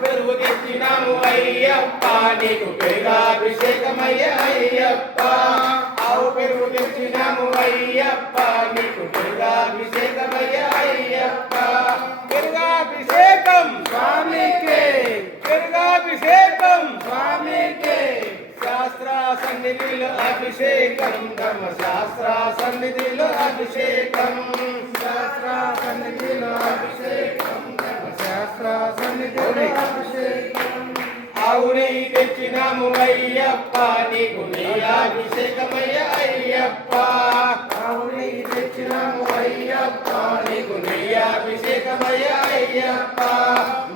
పెరుగు తెచ్చినాము అయ్యప్ప నీకు పెరుగాభిషేకమయ్య అయ్యప్ప ఆవు పెరుగు తెచ్చినాము అయ్యప్ప నీకు పెరుగాభిషేకమయ్య అయ్యప్ప పెరుగాభిషేకం స్వామికే పెరుగాభిషేకం స్వామికే శాస్త్ర సన్నిధిలో అభిషేకం ధర్మశాస్త్ర సన్నిధిలో అభిషేకం శాస్త్ర సన్నిధిలో అభిషేకం ధర్మశాస్త్ర సన్నిధిలో అభిషేకం ఆవు నెయ్యి తెచ్చినాము అయ్యప్ప నీకు నెయ్యాభిషేకమయ్య అయ్యప్ప ఆవు నెయ్యి తెచ్చినాము అయ్యప్ప నీకు నెయ్యాభిషేకమయ్య అయ్యప్ప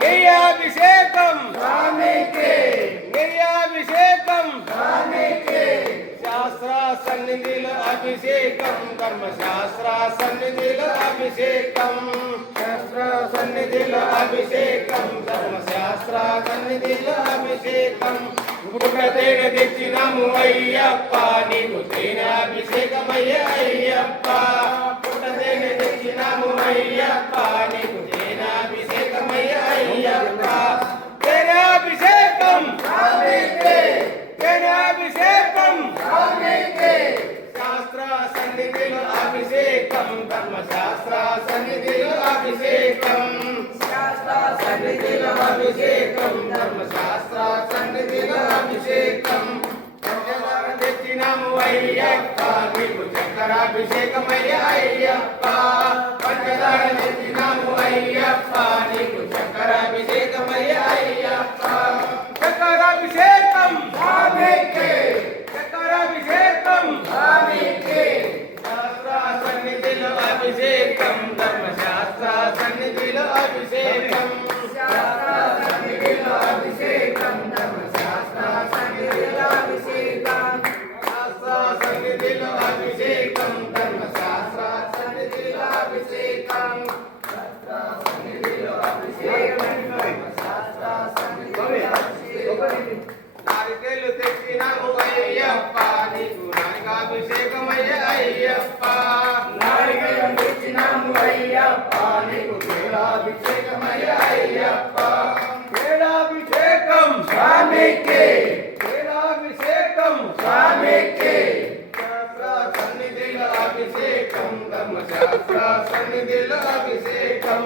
నెయ్యాభిషేకం స్వామికే నెయ్యాభిషేకం స్వామికే శాస్త్ర సన్నిధిలో అభిషేకం ధర్మశాస్త్ర సన్నిధిలో అభిషేకం శాస్త్ర సన్నిధిలో అభిషేకం ధర్మశాస్త్ర సన్నిధిలో అభిషేకం పుట్ట తేనె తెచ్చినాము అయ్యప్ప నీకు తేనాభిషేకమయ్య అయ్యప్ప పుట్ట తేనె తెచ్చినాము అయ్యప్ప నీకు తేనాభిషేకమయ్య అయ్యప్ప తేనాభిషేకం స్వామికే తేనాభిషేకం స్వామికే శాస్త్ర సన్నిధిలో అభిషేకం ధర్మశాస్త్ర సన్నిధిలో అభిషేకం శాస్త్ర సన్నిధిలో అభిషేకం ధర్మశాస్త్ర సన్నిధిలో అభిషేకం పంచదార తెచ్చినాము అయ్యప్ప నీకు చక్కరాభిషేకమయ్య అయ్యప్ప పంచదార తెచ్చినాము అయ్యప్ప నీకు చక్కరాభిషేకమయ్య అయ్యప్ప చక్కరాభిషేకం స్వామికే చక్కరాభిషేకం స్వామికే శాస్త్ర సన్నిధిలో అభిషేకం ధర్మశాస్త్ర సన్నిధిలో అభిషేకం శాస్త్ర సన్నిధిలో అభిషేకం ధర్మశాస్త్ర సన్నిధిలో అభిషేకం శాస్త్ర సన్నిధిలో అభిషేకం ధర్మశాస్త్ర సన్నిధిలో అభిషేకం శాస్త్ర సన్నిధిలో అభిషేకం ధర్మశాస్త్ర సన్నిధిలో అభిషేకం నారికేలు తెచ్చినాము అయ్యప్ప నీకు నారికాభిషేకమయ్య అయ్యప్ప నారికేలు తెచ్చినాము అయ్యప్ప నీకు వేళాభిషేకమయ్య అయ్యప్ప వేళాభిషేకం స్వామికే వేళాభిషేకం స్వామికే శాస్త్ర సన్నిధిలో అభిషేకం ధర్మశాస్త్ర సన్నిధిలో అభిషేకం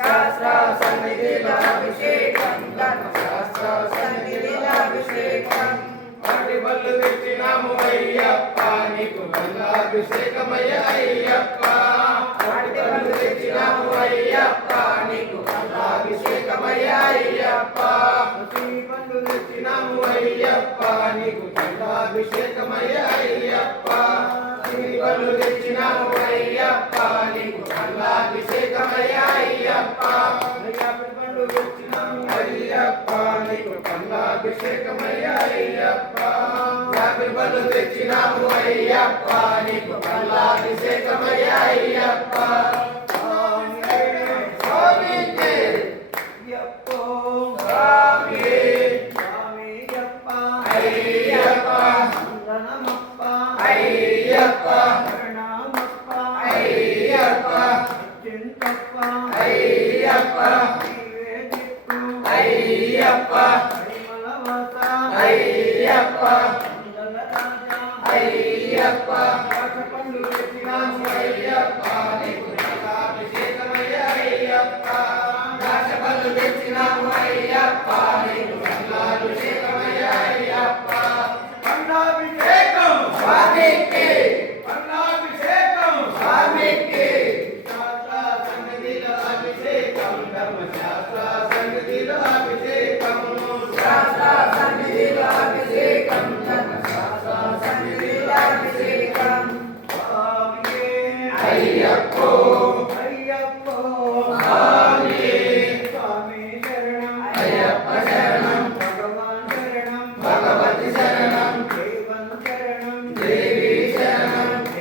శాస్త్ర సన్నిధిలో అభిషేకం ధర్మశాస్త్ర సన్నిధిలో అభిషేకం వాటి బళ్ళు తెచ్చినాము అయ్యప్ప నీకు బల్లాభిషేకమయ్య అయ్యప్ప వాటి బళ్ళు తెచ్చినాము అయ్యప్ప నీకు బల్లాభిషేకమయ్య అయ్యప్ప బళ్ళు తెచ్చినాము అయ్యప్ప నీకు బల్లాభిషేకమయ్య అయ్యప్ప బళ్ళు తెచ్చినాము అయ్యప్ప నీకు బల్లాభిషేకమయ్య అయ్యప్ప పండ్లు తెచ్చినాము అయ్యప్ప నీకు పల్లాభిషేకమయ్య అయ్యప్ప యాభై పళ్ళు తెచ్చినాము అయ్యప్ప నీకు పల్లాభిషేకమయ్య అయ్యప్ప స్వామికే అయ్యప్పో స్వామి స్వామియప్ప అయ్యప్ప వందనమప్ప అయ్యప్ప ప్రణామప్ప అయ్యప్ప చింతప్ప అయ్యప్ప అయ్యప్ప పరిమళవాస అయ్యప్ప అయ్యప్ప పండ్లు తెచ్చినాము అయ్యప్ప నీకు అభిషేకమయ్య అయ్యప్ప పళ్ళు తెచ్చినాము అయ్యప్ప నీకు అభిషేకమయ్య అయ్యప్ప పండాభిషేకం స్వామికే పండాభిషేకం స్వామికే శాస్త్ర సన్నిధిలో అభిషేకం ధర్మశాస్త్ర సన్నిధిలో అభిషేకం శాస్త్ర సన్నిధిలో అభిషేకం ధర్మశాస్త్ర సన్నిధిలో అభిషేకం స్వామియే అయ్యప్పో